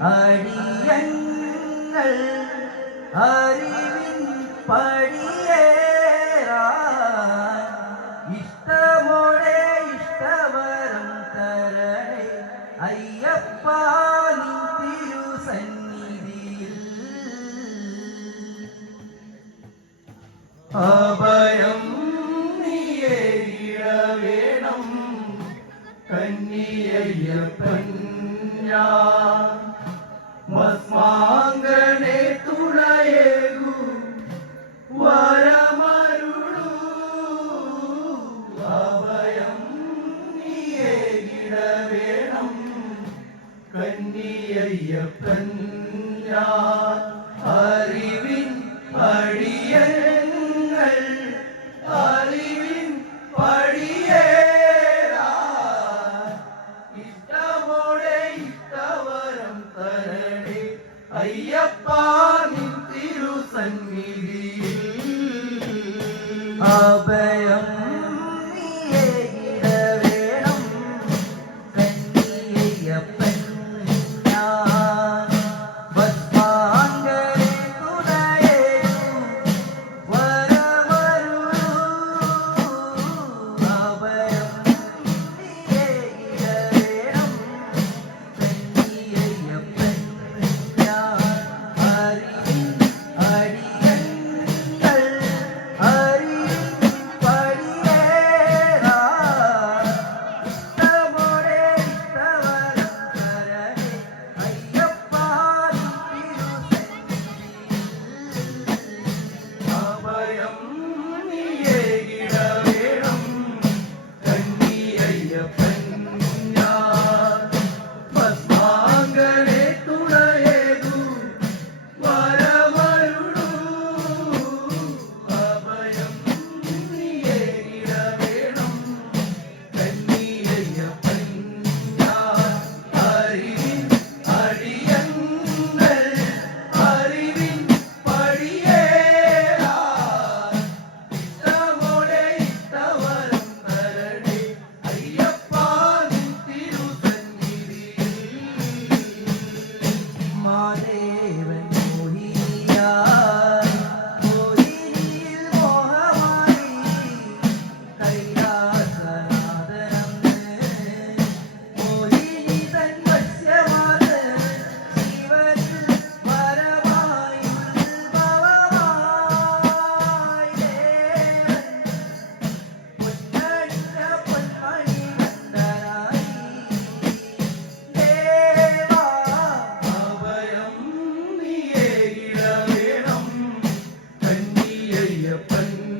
അടിയങ്ങൾ അറിവിൻ പടിയേറാൻ ഇഷ്ടമോടെ ഇഷ്ടവരം തരണേ. അയ്യപ്പ തിരുസന്നിധിയിൽ. അഭയം 黑夜奔。